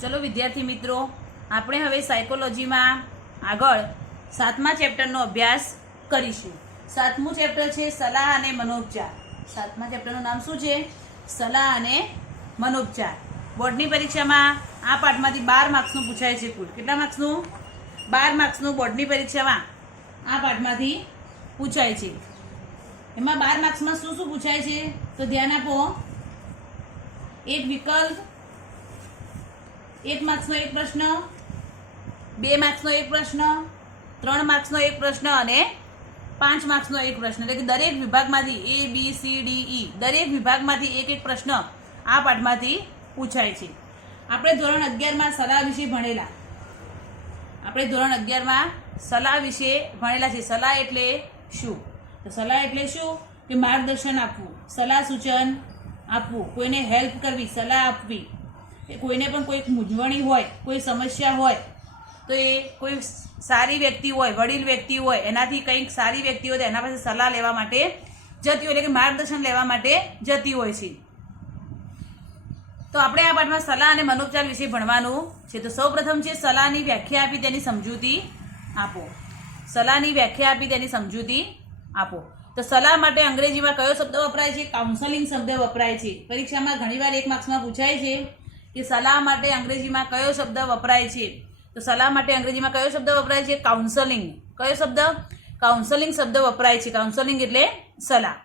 ચલો વિદ્યાર્થી મિત્રો, આપણે હવે સાયકોલોજીમાં આગળ 7મા ચેપ્ટરનો અભ્યાસ કરીશું। 7મું ચેપ્ટર છે સલાહ અને મનોપચાર। 7મા ચેપ્ટરનું નામ શું છે? સલાહ અને મનોપચાર। બોર્ડની પરીક્ષામાં આ પાઠમાંથી 12 માર્ક્સનું પૂછાય છે। કુલ કેટલા માર્ક્સનું? 12 માર્ક્સનું બોર્ડની પરીક્ષામાં આ પાઠમાંથી પૂછાય છે। એમાં 12 માર્ક્સમાં શું શું પૂછાય છે તો ધ્યાન આપો। એક વિકલ્પ, 1 માર્ક્સનો એક પ્રશ્ન, 2 માર્ક્સનો એક પ્રશ્ન, 3 માર્ક્સનો એક પ્રશ્ન અને 5 માર્ક્સનો એક પ્રશ્ન। એટલે કે દરેક વિભાગમાંથી A, B, C, D, E દરેક વિભાગમાંથી એક એક પ્રશ્ન આ પાઠમાંથી પૂછાય છે। આપણે ધોરણ 11માં સલાહ વિશે ભણેલા। સલાહ વિશે ભણેલા છે। સલાહ એટલે શું? તો સલાહ એટલે શું કે માર્ગદર્શન આપવું, સલાહ સૂચન આપવું, કોઈને હેલ્પ કરવી, સલાહ આપવી। કોઈને પણ કોઈ મૂંઝવણી હોય, કોઈ સમસ્યા હોય તો એ કોઈ સારી વ્યક્તિ હોય, વડીલ વ્યક્તિ હોય, એનાથી કંઈક સારી વ્યક્તિ હોય તો એના પાસે સલાહ લેવા માટે જતી હોય, એટલે કે માર્ગદર્શન લેવા માટે જતી હોય છે। તો આપણે આ પાઠમાં સલાહ અને મનોપચાર વિશે ભણવાનું છે। તો સૌપ્રથમ છે સલાહની વ્યાખ્યા આપી તેની સમજૂતી આપો। સલાહની વ્યાખ્યા આપી તેની સમજૂતી આપો। તો સલાહ માટે અંગ્રેજીમાં કયો શબ્દ વપરાય છે? કાઉન્સેલિંગ શબ્દ વપરાય છે। પરીક્ષામાં ઘણીવાર 1 માર્ક્સમાં પૂછાય છે કે સલાહ માટે અંગ્રેજીમાં કયો શબ્દ વપરાય છે? તો સલાહ માટે અંગ્રેજીમાં કયો શબ્દ વપરાય છે? કાઉન્સેલિંગ। કયો શબ્દ? કાઉન્સેલિંગ શબ્દ વપરાય છે। કાઉન્સેલિંગ એટલે સલાહ।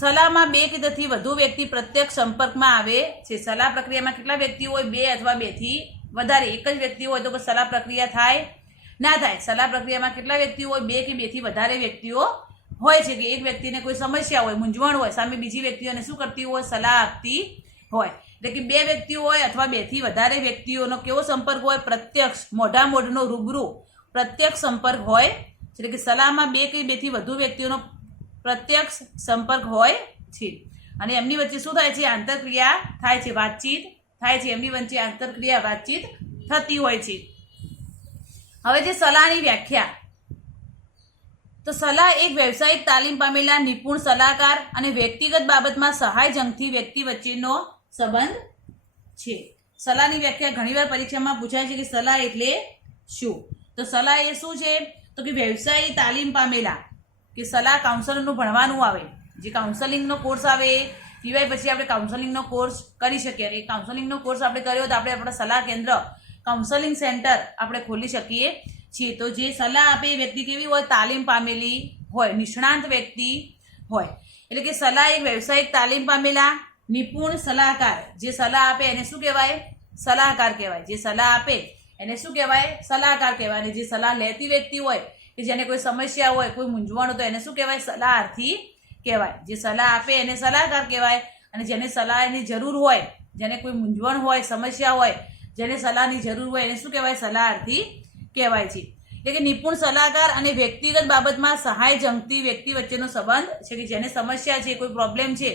સલાહમાં 2 કે તેથી વધુ વ્યક્તિ પ્રત્યક્ષ સંપર્કમાં આવે છે। સલાહ પ્રક્રિયામાં કેટલા વ્યક્તિ હોય? 2 અથવા 2 થી વધારે। એક જ વ્યક્તિ હોય તો સલાહ પ્રક્રિયા થાય ના થાય? સલાહ પ્રક્રિયામાં કેટલા વ્યક્તિ હોય? 2 કે 2 થી વધારે વ્યક્તિઓ હોય છે। કે એક વ્યક્તિને કોઈ સમસ્યા હોય, મૂંઝવણ હોય, સામે બીજી વ્યક્તિઓને શું કરતી હોય? સલાહ આપતી હોય। એટલે કે 2 વ્યક્તિઓ હોય અથવા 2 થી વધારે વ્યક્તિઓનો કેવો સંપર્ક હોય? પ્રત્યક્ષ, મોઢા મોઢનો રૂબરૂ પ્રત્યક્ષ સંપર્ક હોય। એટલે કે સલાહમાં 2 કે 2 થી વધુ વ્યક્તિઓનો પ્રત્યક્ષ સંપર્ક હોય છે અને એમની વચ્ચે શું થાય છે? આંતરક્રિયા થાય છે, વાતચીત થાય છે। એમની વચ્ચે આંતરક્રિયા, વાતચીત થતી હોય છે। હવે જે સલાહની વ્યાખ્યા, તો સલાહ એક વ્યવસાયિક તાલીમ પામેલા નિપુણ સલાહકાર અને વ્યક્તિગત બાબતમાં સહાય જંગથી વ્યક્તિ વચ્ચેનો સંબંધ છે। સલાહની વ્યાખ્યા ઘણીવાર પરીક્ષામાં પૂછાય છે કે સલાહ એટલે શું? તો સલાહ એ શું છે? તો કે વ્યવસાયિક તાલીમ પામેલા, કે સલાહ કાઉન્સલરનું ભણવાનું આવે, જે કાઉન્સેલિંગનો કોર્સ આવે સિવાય પછી આપણે કાઉન્સેલિંગનો કોર્સ કરી શકીએ। એ કાઉન્સેલિંગનો કોર્સ આપણે કર્યો તો આપણે આપણા સલાહ કેન્દ્ર, કાઉન્સેલિંગ સેન્ટર આપણે ખોલી શકીએ છીએ। તો જે સલાહ આપે એ વ્યક્તિ કેવી હોય? તાલીમ પામેલી હોય, નિષ્ણાંત વ્યક્તિ હોય। એટલે કે સલાહ એક વ્યવસાયિક તાલીમ પામેલા નિપુણ સલાહકાર, જે સલાહ આપે એને શું કહેવાય? સલાહકાર કહેવાય। જે સલાહ આપે એને શું કહેવાય? સલાહકાર કહેવાય। અને જે સલાહ લેતી વ્યક્તિ હોય, કે જેને કોઈ સમસ્યા હોય, કોઈ મૂંઝવણ હોય તો એને શું કહેવાય? સલાહાર્થી કહેવાય। જે સલાહ આપે એને સલાહકાર કહેવાય અને જેને સલાહની જરૂર હોય, જેને કોઈ મૂંઝવણ હોય, સમસ્યા હોય, જેને સલાહની જરૂર હોય એને શું કહેવાય? સલાહાર્થી કહેવાય છે। એટલે કે નિપુણ સલાહકાર અને વ્યક્તિગત બાબતમાં સહાય જંગતી વ્યક્તિ વચ્ચેનો સંબંધ છે, કે જેને સમસ્યા છે, કોઈ પ્રોબ્લેમ છે,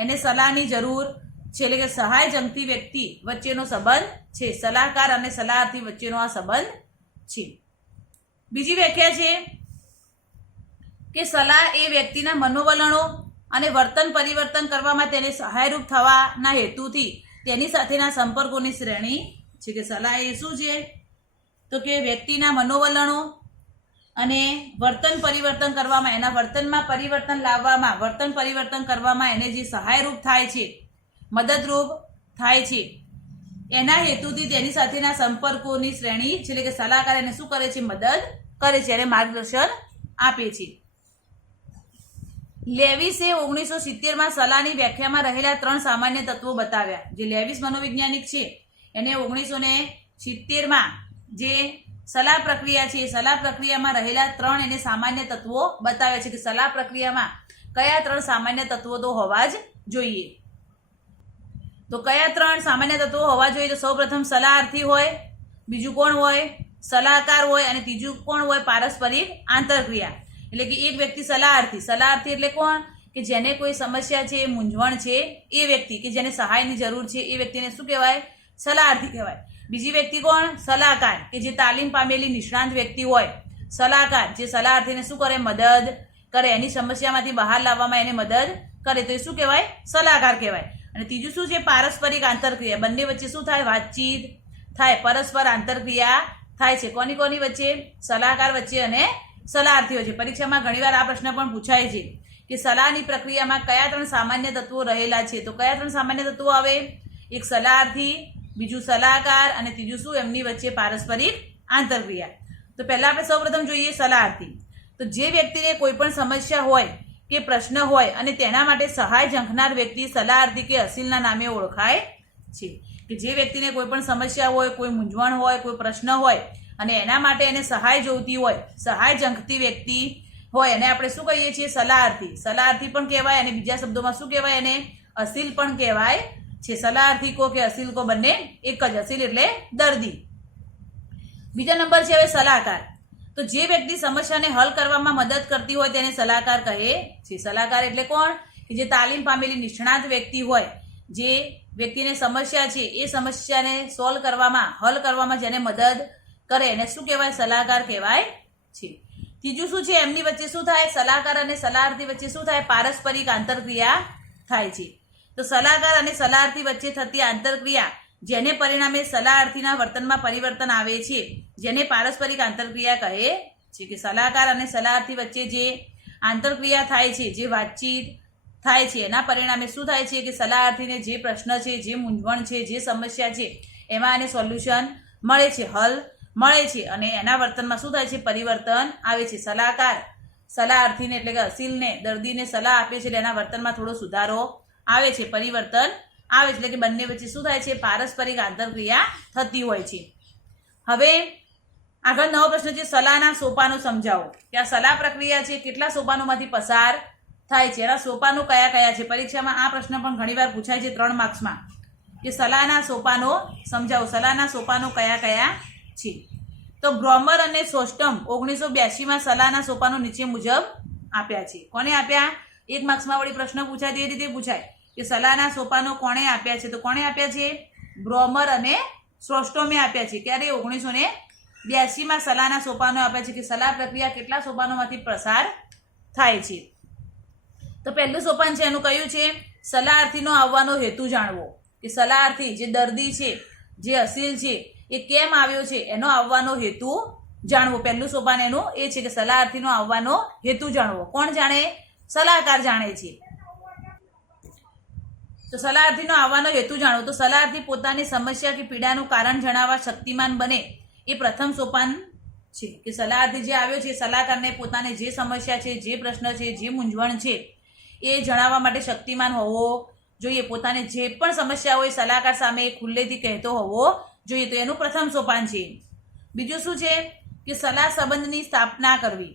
એને સલાહની જરૂર છે, એટલે કે સહાય જંગતી વ્યક્તિ વચ્ચેનો સંબંધ છે। સલાહકાર અને સલાહાર્થી વચ્ચેનો આ સંબંધ છે। બીજી વ્યાખ્યા છે કે સલાહ એ વ્યક્તિના મનોવલણો અને વર્તન પરિવર્તન કરવામાં તેને સહાયરૂપ થવાના હેતુથી તેની સાથેના સંપર્કોની શ્રેણી છે। કે સલાહ એ શું છે? તો કે વ્યક્તિના મનોવલણો અને વર્તન પરિવર્તન કરવામાં, એના વર્તનમાં પરિવર્તન લાવવામાં, વર્તન પરિવર્તન કરવામાં એને જે સહાયરૂપ થાય છે, મદદરૂપ થાય છે, એના હેતુથી તેની સાથેના સંપર્કોની શ્રેણી છે। એટલે કે સલાહકાર એને શું કરે છે? મદદ કરે છે અને માર્ગદર્શન આપે છે। લેવિસે 1970માં સલાહની વ્યાખ્યામાં રહેલા 3 સામાન્ય તત્વો બતાવ્યા। જે લેવિસ મનોવૈજ્ઞાનિક છે એને 1970માં જે સલાહ પ્રક્રિયા છે, એ સલાહ પ્રક્રિયામાં રહેલા 3 એને સામાન્ય તત્વો બતાવ્યા છે, કે સલાહ પ્રક્રિયામાં કયા 3 સામાન્ય તત્વો તો હોવા જ જોઈએ। તો કયા 3 સામાન્ય તત્વો હોવા જોઈએ? તો સૌપ્રથમ સલાહાર્થી હોય, બીજું કોણ હોય? સલાહકાર હોય અને ત્રીજું કોણ હોય? પારસ્પરિક આંતરક્રિયા। એટલે કે એક વ્યક્તિ સલાહાર્થી, સલાહાર્થી એટલે કોણ? કે જેને કોઈ સમસ્યા છે, મૂંઝવણ છે, એ વ્યક્તિ, કે જેને સહાયની જરૂર છે, એ વ્યક્તિને શું કહેવાય? સલાહાર્થી કહેવાય। બીજી વ્યક્તિ કોણ? સલાહકાર, કે જે તાલીમ પામેલી નિષ્ણાંત વ્યક્તિ હોય। સલાહકાર જે સલાહાર્થીને શું કરે? મદદ કરે, એની સમસ્યામાંથી બહાર લાવવામાં એને મદદ કરે, તો એ શું કહેવાય? સલાહકાર કહેવાય। અને ત્રીજું શું છે? પારસ્પરિક આંતરક્રિયા. બંને વચ્ચે શું થાય? વાતચીત થાય, પરસ્પર આંતરક્રિયા થાય છે. કોની કોની વચ્ચે? સલાહકાર વચ્ચે અને સલાહાર્થી વચ્ચે. પરીક્ષામાં ઘણીવાર આ પ્રશ્ન પણ પૂછાય છે કે સલાહની પ્રક્રિયામાં કયા 3 સામાન્ય તત્વો રહેલા છે? તો કયા 3 સામાન્ય તત્વો આવે? એક સલાહાર્થી, બીજું સલાહકાર અને ત્રીજું શું? એમની વચ્ચે પારસ્પરિક આંતરક્રિયા. તો પહેલા આપણે સૌપ્રથમ જોઈએ સલાહાર્થી. તો જે વ્યક્તિને કોઈ પણ સમસ્યા હોય કે પ્રશ્ન હોય અને તેના માટે સહાય ઝંખનાર વ્યક્તિ સલાહાર્થી કે અસીલના નામે ઓળખાય છે. કે જે વ્યક્તિને કોઈ પણ સમસ્યા હોય, કોઈ મૂંઝવણ હોય, કોઈ પ્રશ્ન હોય અને એના માટે એને સહાય જોઈતી હોય, સહાય ઝંખતી વ્યક્તિ હોય, એને આપણે શું કહીએ છીએ? સલાહાર્થી. સલાહાર્થી પણ કહેવાય અને બીજા શબ્દોમાં શું કહેવાય? એને અસીલ પણ કહેવાય છે. સલાહાર્થી કો કે અસીલ કો બંને એક જ. અસીલ એટલે દર્દી. બીજા નંબર છે હવે સલાહકાર. તો જે વ્યક્તિ સમસ્યાને હલ કરવામાં મદદ કરતી હોય તેને સલાહકાર કહે છે. સલાહકાર એટલે કોણ? કે જે તાલીમ પામેલી નિષ્ણાત વ્યક્તિ હોય, જે વ્યક્તિને સમસ્યા છે એ સમસ્યાને સોલ્વ કરવામાં, હલ કરવામાં જેને મદદ કરે એને શું કહેવાય? સલાહકાર કહેવાય છે. ત્રીજું શું છે? એમની વચ્ચે શું થાય? સલાહકાર અને સલાહાર્થી વચ્ચે શું થાય? પારસ્પરિક આંતરક્રિયા થાય છે. તો સલાહકાર અને સલાહાર્થી વચ્ચે થતી આંતરક્રિયા જેને પરિણામે સલાહાર્થીના વર્તનમાં પરિવર્તન આવે છે, જેને પારસ્પરિક આંતરક્રિયા કહે છે. કે સલાહકાર અને સલાહાર્થી વચ્ચે જે આંતરક્રિયા થાય છે, જે વાતચીત થાય છે, એના પરિણામે શું થાય છે? કે સલાહાર્થીને જે પ્રશ્ન છે, જે મૂંઝવણ છે, જે સમસ્યા છે એમાં એને સોલ્યુશન મળે છે, હલ મળે છે અને એના વર્તનમાં શું થાય છે? પરિવર્તન આવે છે. સલાહકાર સલાહાર્થીને એટલે કે અસીલને, દર્દીને સલાહ આપે છે એટલે એના વર્તનમાં થોડો સુધારો આવે છે, પરિવર્તન આવે છે. એટલે કે બંને વચ્ચે શું થાય છે? પારસ્પરિક આંતરક્રિયા થતી હોય છે. હવે આગળ નવો પ્રશ્ન છે, સલાહના સોપાનો સમજાવો. કે આ સલાહ પ્રક્રિયા છે કેટલા સોપાનોમાંથી પસાર થાય છે? એના સોપાનો કયા કયા છે? પરીક્ષામાં આ પ્રશ્ન પણ ઘણીવાર પૂછાય છે 3 માર્ક્સમાં. કે સલાહના સોપાનો સમજાવો. સલાહના સોપાનો કયા કયા છે? તો બ્રોમર અને સોસ્ટમ 1982માં સલાહના સોપાનો નીચે મુજબ આપ્યા છે. કોને આપ્યા? 1 માર્ક્સમાં વળી પ્રશ્ન પૂછાય તે રીતે પૂછાય કે સલાહના સોપાનો કોણે આપ્યા છે? તો કોણે આપ્યા છે? બ્રોમર અને સોસ્ટોમે આપ્યા છે. ક્યારે? 1982માં સલાહના સોપાનો આપ્યા છે કે સલાહ પ્રક્રિયા કેટલા સોપાનોમાંથી પસાર થાય છે. તો પહેલું સોપાન છે એનું કયું છે? સલાહાર્થીનો આવવાનો હેતુ જાણવો. કે સલાહાર્થી જે દર્દી છે, જે અસીલ છે એ કેમ આવ્યો છે એનો આવવાનો હેતુ જાણવો. પહેલું સોપાન એનું એ છે કે સલાહાર્થીનો આવવાનો હેતુ જાણવો. કોણ જાણે? સલાહકાર જાણે છે. તો સલાહાર્થીનો આવવાનો હેતુ જાણવો. તો સલાહાર્થી પોતાની સમસ્યા કે પીડાનું કારણ જણાવવા શક્તિમાન બને એ પ્રથમ સોપાન છે. કે સલાહાર્થી જે આવ્યો છે સલાહકારને પોતાને જે સમસ્યા છે, જે પ્રશ્ન છે, જે મૂંઝવણ છે એ જણાવવા માટે શક્તિમાન હોવો જોઈએ. પોતાને જે પણ સમસ્યા હોય સલાહકાર સામે ખુલ્લેથી કહેતો હોવો જોઈએ. તો એનું પ્રથમ સોપાન છે. બીજું શું છે? કે સલાહ સંબંધની સ્થાપના કરવી.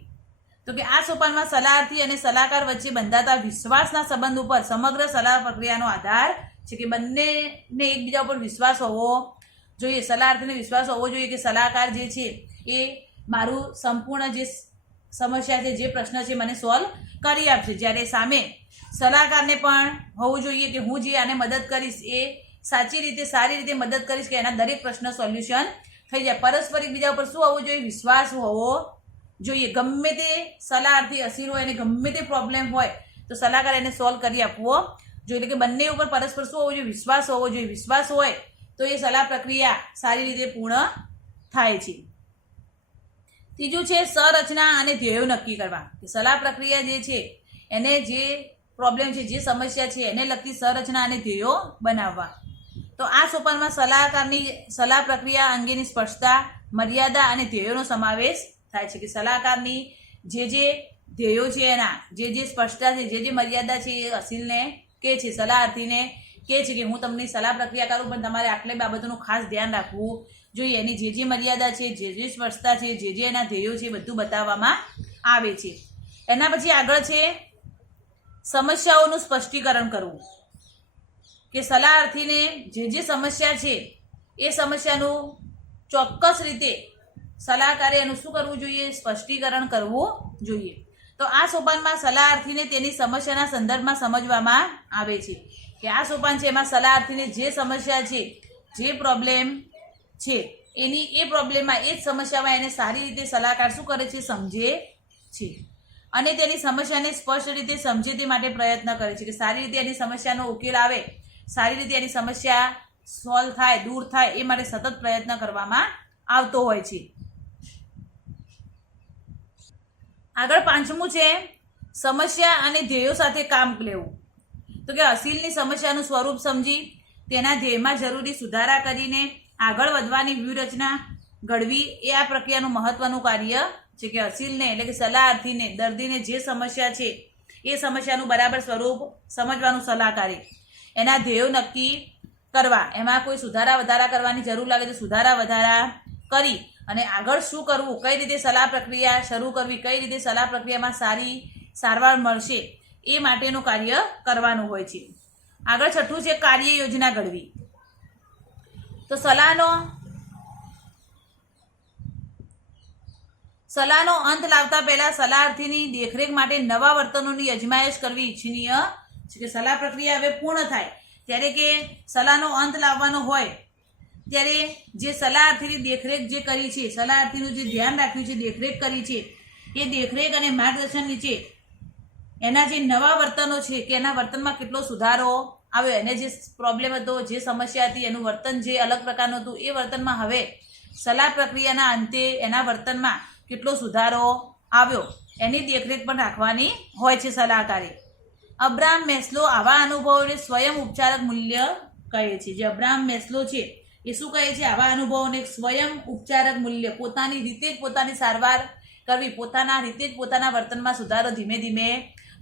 તો કે આ સોપાનમાં સલાહાર્થી અને સલાહકાર વચ્ચે બંધાતા વિશ્વાસના સંબંધ ઉપર સમગ્ર સલાહ પ્રક્રિયાનો આધાર છે. કે બંનેને એકબીજા ઉપર વિશ્વાસ હોવો જોઈએ. સલાહાર્થીને વિશ્વાસ હોવો જોઈએ કે સલાહકાર જે છે એ મારું સંપૂર્ણ જે સમસ્યા છે, જે પ્રશ્ન છે મને સોલ્વ કરી આપશે. જ્યારે સામે સલાહકારને પણ હોવું જોઈએ કે હું જે આને મદદ કરીશ એ સાચી રીતે, સારી રીતે મદદ કરીશ કે એના દરેક પ્રશ્ન સોલ્યુશન થઈ જાય. પરસ્પર એકબીજા ઉપર શું હોવું જોઈએ? વિશ્વાસ હોવો જોઈએ. ગમે તે સલાહાર્થી અસીલ હોય એને ગમે તે પ્રોબ્લેમ હોય તો સલાહકાર એને સોલ્વ કરી આપવો જોઈએ. એટલે કે બંને ઉપર પરસ્પર શું હોવું જોઈએ? વિશ્વાસ હોવો જોઈએ. વિશ્વાસ હોય તો એ સલાહ પ્રક્રિયા સારી રીતે પૂર્ણ થાય છે. ત્રીજું છે સંરચના અને ધ્યેયો નક્કી કરવા. કે સલાહ પ્રક્રિયા જે છે એને જે પ્રોબ્લેમ છે, જે સમસ્યા છે એને લગતી સંરચના અને ધ્યેયો બનાવવા. તો આ સોપાનમાં સલાહકારની સલાહ પ્રક્રિયા અંગેની સ્પષ્ટતા, મર્યાદા અને ધ્યેયોનો સમાવેશ થાય છે. કે સલાહકારની જે ધ્યેયો છે એના જે સ્પષ્ટતા છે, જે મર્યાદા છે એ અસીલને કે છે, સલાહાર્થીને કે છે કે હું તમને સલાહ પ્રક્રિયા કરું પણ તમારે આટલી બાબતોનું ખાસ ધ્યાન રાખવું જોઈએ. એની જે મર્યાદા છે, જે સ્પષ્ટતા છે, જે એના ધ્યેયો છે બધું બતાવવામાં આવે છે. એના પછી આગળ છે સમસ્યાઓનું સ્પષ્ટીકરણ કરવું. કે સલાહાર્થીને જે સમસ્યા છે એ સમસ્યાનું ચોક્કસ રીતે સલાહકારે એનું શું કરવું જોઈએ? સ્પષ્ટીકરણ કરવું જોઈએ. તો આ સોપાનમાં સલાહાર્થીને તેની સમસ્યાના સંદર્ભમાં સમજવામાં આવે છે. કે આ સોપાન છે એમાં સલાહાર્થીને જે સમસ્યા છે, જે પ્રોબ્લેમ છે એની એ પ્રોબ્લેમમાં, એ જ સમસ્યામાં એને સારી રીતે સલાહકાર શું કરે છે? સમજે છે અને તેની સમસ્યાને સ્પષ્ટ રીતે સમજે તે માટે પ્રયત્ન કરે છે. કે સારી રીતે એની સમસ્યાનો ઉકેલ આવે, સારી રીતે એની સમસ્યા સોલ્વ થાય, દૂર થાય એ માટે સતત પ્રયત્ન કરવામાં આવતો હોય છે. આગળ પાંચમું છે સમસ્યા અને ધ્યેયો સાથે કામ લેવું. તો કે અસીલની સમસ્યાનું સ્વરૂપ સમજી તેના ધ્યેયમાં જરૂરી સુધારા કરીને આગળ વધવાની વ્યૂહરચના ઘડવી એ આ પ્રક્રિયાનું મહત્વનું કાર્ય છે. કે અસીલને એટલે કે સલાહાર્થીને, દર્દીને જે સમસ્યા છે એ સમસ્યાનું બરાબર સ્વરૂપ સમજવાનું સલાહકારી, એના ધ્યેયો નક્કી કરવા, એમાં કોઈ સુધારા વધારા કરવાની જરૂર લાગે તો સુધારા વધારા કરી અને આગળ શું કરવું, કઈ રીતે સલાહ પ્રક્રિયા શરૂ કરવી, કઈ રીતે સલાહ પ્રક્રિયામાં સારી સારવાર મળશે એ માટેનું કાર્ય કરવાનું હોય છે. આગળ છઠ્ઠું છે કાર્ય યોજના ઘડવી. તો સલાહનો અંત લાવતા પહેલા સલાહાર્થીની દેખરેખ માટે નવા વર્તનોની અજમાયશ કરવી ઈચ્છનીય છે. કે સલાહ પ્રક્રિયા હવે પૂર્ણ થાય ત્યારે કે સલાહનો અંત લાવવાનો હોય ત્યારે જે સલાહાર્થીની દેખરેખ જે કરી છે, સલાહાર્થીનું જે ધ્યાન રાખ્યું છે, દેખરેખ કરી છે, એ દેખરેખ અને માર્ગદર્શન નીચે એના જે નવા વર્તનો છે કે એના વર્તનમાં કેટલો સુધારો આવ્યો, એને જે પ્રોબ્લેમ હતો, જે સમસ્યા હતી, એનું વર્તન જે અલગ પ્રકારનું હતું, એ વર્તનમાં હવે સલાહ પ્રક્રિયાના અંતે એના વર્તનમાં કેટલો સુધારો આવ્યો એની દેખરેખ પણ રાખવાની હોય છે સલાહકારી. અબ્રાહમ મેસ્લો આવા અનુભવોને સ્વયં ઉપચારક મૂલ્ય કહે છે. જે અબ્રાહમ મેસ્લો છે એ શું કહે છે? આવા અનુભવોને સ્વયં ઉપચારક મૂલ્ય, પોતાની રીતે જ પોતાની સારવાર કરવી, પોતાના રીતે જ પોતાના વર્તનમાં સુધારો ધીમે ધીમે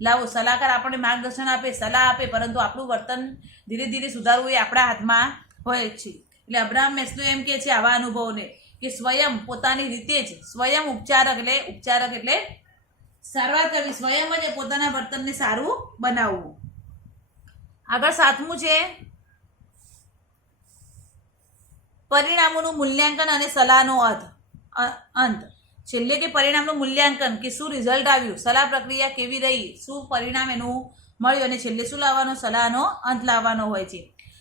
લાવો. સલાહકાર આપણને માર્ગદર્શન આપે, સલાહ આપે, પરંતુ આપણું વર્તન ધીરે ધીરે સુધારવું એ આપણા હાથમાં હોય છે. એટલે અબ્રાહમ મેસ્લો એમ કહે છે આવા અનુભવોને કે સ્વયં પોતાની રીતે જ, સ્વયં ઉપચારક એટલે સારવાર કરવી, સ્વયં જ પોતાના વર્તનને સારું બનાવવું. આગળ સાતમું છે પરિણામોનું મૂલ્યાંકન અને સલાહનો અંત. છેલ્લે કે પરિણામનું મૂલ્યાંકન કે શું રિઝલ્ટ આવ્યું, સલાહ પ્રક્રિયા કેવી રહી, શું પરિણામ એનું મળ્યું, અને છેલ્લે શું લાવવાનો, સલાહનો અંત લાવવાનો હોય છે.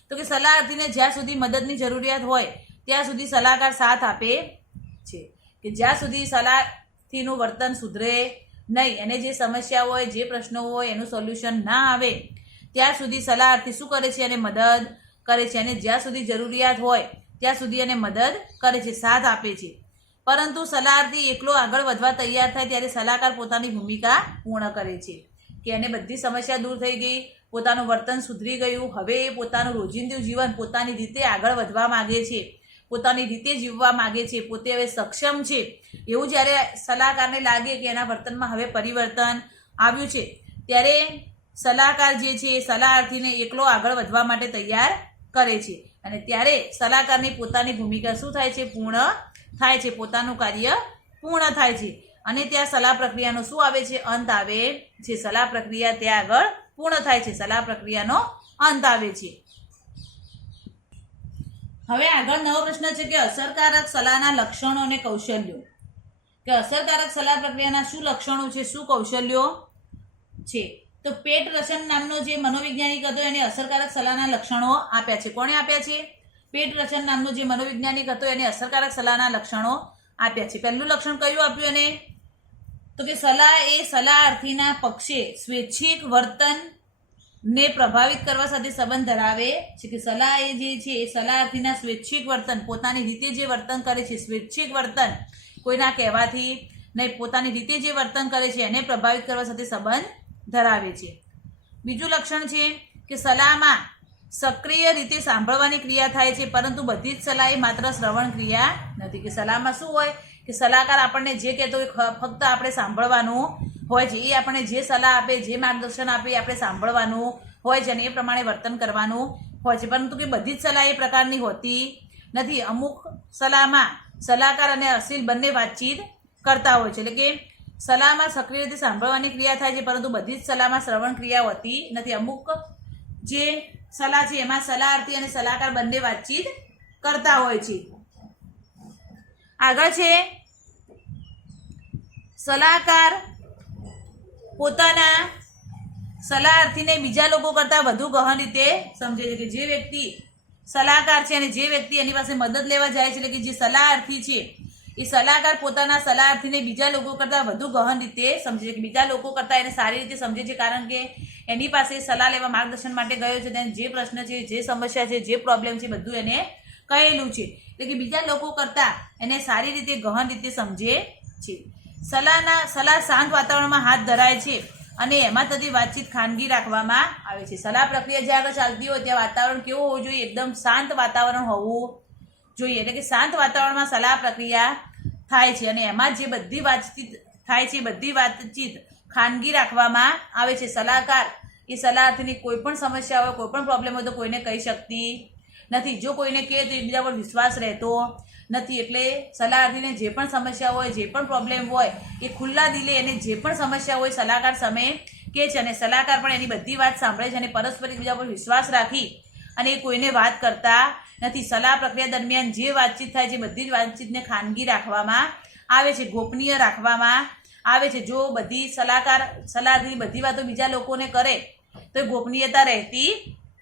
તો કે સલાહાર્થીને જ્યાં સુધી મદદની જરૂરિયાત હોય ત્યાં સુધી સલાહકાર સાથ આપે છે. કે જ્યાં સુધી સલાહથીનું વર્તન સુધરે નહીં, એને જે સમસ્યા હોય, જે પ્રશ્નો હોય એનું સોલ્યુશન ના આવે ત્યાં સુધી સલાહાર્થી શું કરે છે? એને મદદ કરે છે. અને જ્યાં સુધી જરૂરિયાત હોય ત્યાં સુધી એને મદદ કરે છે, સાથ આપે છે. પરંતુ સલાહાર્થી એકલો આગળ વધવા તૈયાર થાય ત્યારે સલાહકાર પોતાની ભૂમિકા પૂર્ણ કરે છે. કે એને બધી સમસ્યા દૂર થઈ ગઈ, પોતાનું વર્તન સુધરી ગયું, હવે એ પોતાનું રોજિંદુ જીવન પોતાની રીતે આગળ વધવા માગે છે, પોતાની રીતે જીવવા માગે છે, પોતે હવે સક્ષમ છે એવું જ્યારે સલાહકારને લાગે કે એના વર્તનમાં હવે પરિવર્તન આવ્યું છે ત્યારે સલાહકાર જે છે એ સલાહાર્થીને એકલો આગળ વધવા માટે તૈયાર કરે છે. અને ત્યારે સલાહકારની પોતાની ભૂમિકા શું થાય છે? પૂર્ણ થાય છે, પોતાનું કાર્ય પૂર્ણ થાય છે. અને ત્યાં સલાહ પ્રક્રિયાનો શું આવે છે? અંત આવે છે. સલાહ પ્રક્રિયા ત્યાં આગળ પૂર્ણ થાય છે, સલાહ પ્રક્રિયાનો અંત આવે છે. હવે આગળ નવો પ્રશ્ન છે કે અસરકારક સલાહના લક્ષણો અને કૌશલ્યો. કે અસરકારક સલાહ પ્રક્રિયાના શું લક્ષણો છે, શું કૌશલ્યો છે? તો પેટરસન નામનો જે મનોવૈજ્ઞાનિક હતો એને અસરકારક સલાહના લક્ષણો આપ્યા છે. કોણે આપ્યા છે? પેટરસન નામનો જે મનોવૈજ્ઞાનિક હતો એને અસરકારક સલાહના લક્ષણો આપ્યા છે. પહેલું લક્ષણ કયું આપ્યું એને? તો કે સલાહ એ સલાહાર્થીના પક્ષે સ્વૈચ્છિક વર્તન ને પ્રભાવિત કરવા સાથે સંબંધ ધરાવે છે. કે સલાહ એ જે છે એ સલાહાર્થીના સ્વૈચ્છિક વર્તન, પોતાની રીતે જે વર્તન કરે છે, સ્વૈચ્છિક વર્તન, કોઈના કહેવાથી નહીં, પોતાની રીતે જે વર્તન કરે છે એને પ્રભાવિત કરવા સાથે સંબંધ ધરાવે છે. બીજું લક્ષણ છે કે સલાહમાં સક્રિય રીતે સાંભળવાની ક્રિયા થાય છે, પરંતુ બધી જ સલાહ એ માત્ર શ્રવણ ક્રિયા નથી. કે સલાહમાં શું હોય કે સલાહકાર આપણને જે કહેતો હોય ફક્ત આપણે સાંભળવાનું હોય છે. એ આપણને જે સલાહ આપે, જે માર્ગદર્શન આપે એ આપણે સાંભળવાનું હોય છે અને એ પ્રમાણે વર્તન કરવાનું હોય છે. પરંતુ કે બધી જ સલાહ એ પ્રકારની હોતી નથી. અમુક સલાહમાં સલાહકાર અને અસીલ બંને વાતચીત કરતા હોય છે. એટલે કે સલાહમાં સક્રિય રીતે સાંભળવાની ક્રિયા થાય છે, પરંતુ બધી જ સલાહમાં શ્રવણ ક્રિયા હોતી નથી. અમુક જે સલાહ છે એમાં સલાહાર્થી અને સલાહકાર બંને વાતચીત કરતા હોય છે. આગળ છે સલાહકાર પોતાના સલાહાર્થીને બીજા લોકો કરતાં વધુ ગહન રીતે સમજે છે. કે જે વ્યક્તિ સલાહકાર છે અને જે વ્યક્તિ એની પાસે મદદ લેવા જાય છે, એટલે કે જે સલાહાર્થી છે એ સલાહકાર પોતાના સલાહાર્થીને બીજા લોકો કરતાં વધુ ગહન રીતે સમજે છે. કે બીજા લોકો કરતાં એને સારી રીતે સમજે છે, કારણ કે એની પાસે સલાહ લેવા માર્ગદર્શન માટે ગયો છે, તેને જે પ્રશ્ન છે, જે સમસ્યા છે, જે પ્રોબ્લેમ છે, બધું એને કહેલું છે. એટલે કે બીજા લોકો કરતાં એને સારી રીતે ગહન રીતે સમજે છે. સલાહ શાંત વાતાવરણમાં હાથ ધરાય છે અને એમાં થતી વાતચીત ખાનગી રાખવામાં આવે છે. સલાહ પ્રક્રિયા જ્યાં આગળ ચાલતી હોય ત્યાં વાતાવરણ કેવું હોવું જોઈએ? એકદમ શાંત વાતાવરણ હોવું જોઈએ. એટલે કે શાંત વાતાવરણમાં સલાહ પ્રક્રિયા થાય છે અને એમાં જે બધી વાતચીત થાય છે બધી વાતચીત ખાનગી રાખવામાં આવે છે. સલાહકાર એ સલાહર્થીની કોઈ પણ સમસ્યા હોય, કોઈ પણ પ્રોબ્લેમ હોય તો કોઈને કહી શકતી નથી. જો કોઈને કહે તો એકબીજા પર વિશ્વાસ રહેતો નથી. એટલે સલાહર્થીને જે પણ સમસ્યા હોય, જે પણ પ્રોબ્લેમ હોય એ ખુલ્લા દિલે એને જે પણ સમસ્યા હોય સલાહકાર સામે કહે છે અને સલાહકાર પણ એની બધી વાત સાંભળે છે અને પરસ્પર એકબીજા પર વિશ્વાસ રાખી અને એ કોઈને વાત કરતા નથી. સલાહ પ્રક્રિયા દરમિયાન જે વાતચીત થાય છે બધી જ વાતચીતને ખાનગી રાખવામાં આવે છે, ગોપનીય રાખવામાં આવે છે. જો બધી સલાહથી બધી વાતો બીજા લોકોને કરે તો ગોપનીયતા રહેતી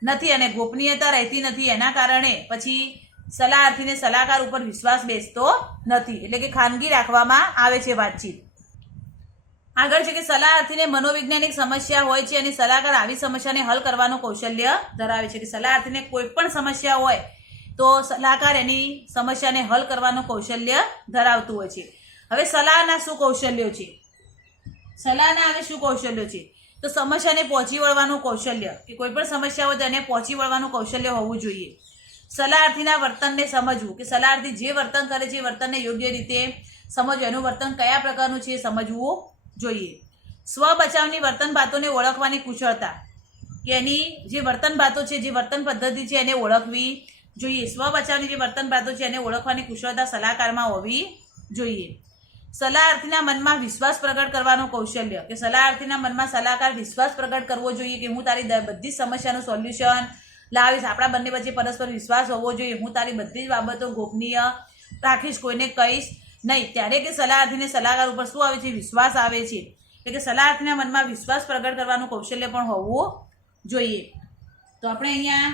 નથી અને ગોપનીયતા રહેતી નથી એના કારણે પછી સલાહર્થીને સલાહકાર ઉપર વિશ્વાસ બેસતો નથી. એટલે કે ખાનગી રાખવામાં આવે છે વાતચીત. આગળ છે કે સલાહર્થીને મનોવૈજ્ઞાનિક સમસ્યા હોય છે અને સલાહકાર આવી સમસ્યાને હલ કરવાનું કૌશલ્ય ધરાવે છે. કે સલાહર્થીને કોઈ પણ સમસ્યા હોય તો સલાહકાર એની સમસ્યાને હલ કરવાનું કૌશલ્ય ધરાવતું હોય છે. હવે સલાહના શું કૌશલ્યો છે? સલાહના હવે શું કૌશલ્યો છે? તો સમસ્યાને પહોંચી વળવાનું કૌશલ્ય, કે કોઈ પણ સમસ્યા હોય તો એને પહોંચી વળવાનું કૌશલ્ય હોવું જોઈએ. સલાહર્થીના વર્તનને સમજવું, કે સલાહર્થી જે વર્તન કરે છે એ વર્તનને યોગ્ય રીતે સમજવું, એનું વર્તન કયા પ્રકારનું છે એ સમજવું જોઈએ. સ્વ બચાવની વર્તન બાતોને ઓળખવાની કુશળતા, કે એની જે વર્તન બાતો છે, જે વર્તન પદ્ધતિ છે એને ઓળખવી જોઈએ. સ્વ બચાવની જે વર્તન બાતો છે એને ઓળખવાની કુશળતા સલાહકારમાં હોવી જોઈએ. સલાહર્થીના મનમાં વિશ્વાસ પ્રગટ કરવાનું કૌશલ્ય, કે સલાહર્થીના મનમાં સલાહકાર વિશ્વાસ પ્રગટ કરવો જોઈએ કે હું તારી બધી જ સમસ્યાનું સોલ્યુશન લાવીશ. આપણા બંને વચ્ચે પરસ્પર વિશ્વાસ હોવો જોઈએ. હું તારી બધી જ બાબતો ગોપનીય રાખીશ, કોઈને કહીશ નહીં. ત્યારે કે સલાહર્થીને સલાહકાર ઉપર શું આવે છે? વિશ્વાસ આવે છે. એટલે કે સલાહર્થીના મનમાં વિશ્વાસ પ્રગટ કરવાનું કૌશલ્ય પણ હોવું જોઈએ. તો આપણે અહીંયા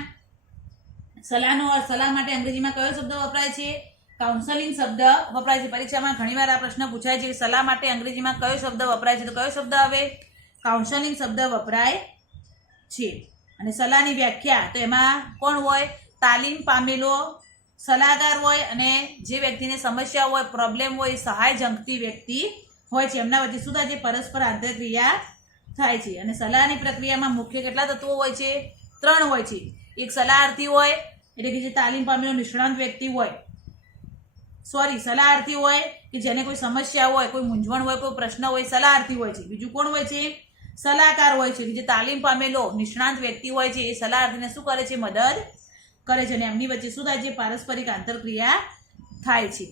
સલાહ માટે અંગ્રેજીમાં કયો શબ્દ વપરાય છે? કાઉન્સેલિંગ શબ્દ વપરાય છે. પરીક્ષામાં ઘણીવાર આ પ્રશ્ન પૂછાય છે કે સલાહ માટે અંગ્રેજીમાં કયો શબ્દ વપરાય છે? તો કયો શબ્દ આવે? કાઉન્સેલિંગ શબ્દ વપરાય છે. અને સલાહની વ્યાખ્યા તો એમાં કોણ હોય? તાલીમ પામેલો સલાહકાર હોય અને જે વ્યક્તિને સમસ્યા હોય, પ્રોબ્લેમ હોય, સહાય ઝંખતી વ્યક્તિ હોય છે. એમના વચ્ચે શું થાય છે? પરસ્પર આંતરક્રિયા થાય છે. અને સલાહની પ્રક્રિયામાં મુખ્ય કેટલા તત્વો હોય છે? 3 હોય છે. એક સલાહર્થી હોય, એટલે કે જે તાલીમ પામેલો નિષ્ણાંત વ્યક્તિ હોય, સલાહર્થી હોય કે જેને કોઈ સમસ્યા હોય, કોઈ મૂંઝવણ હોય, કોઈ પ્રશ્ન હોય, સલાહર્થી હોય છે. બીજું કોણ હોય છે? સલાહકાર હોય છે, કે જે તાલીમ પામેલો નિષ્ણાંત વ્યક્તિ હોય છે એ સલાહર્થીને શું કરે છે? મદદ કરે છે અને એમની વચ્ચે શું થાય છે? પારસ્પરિક આંતરક્રિયા થાય છે.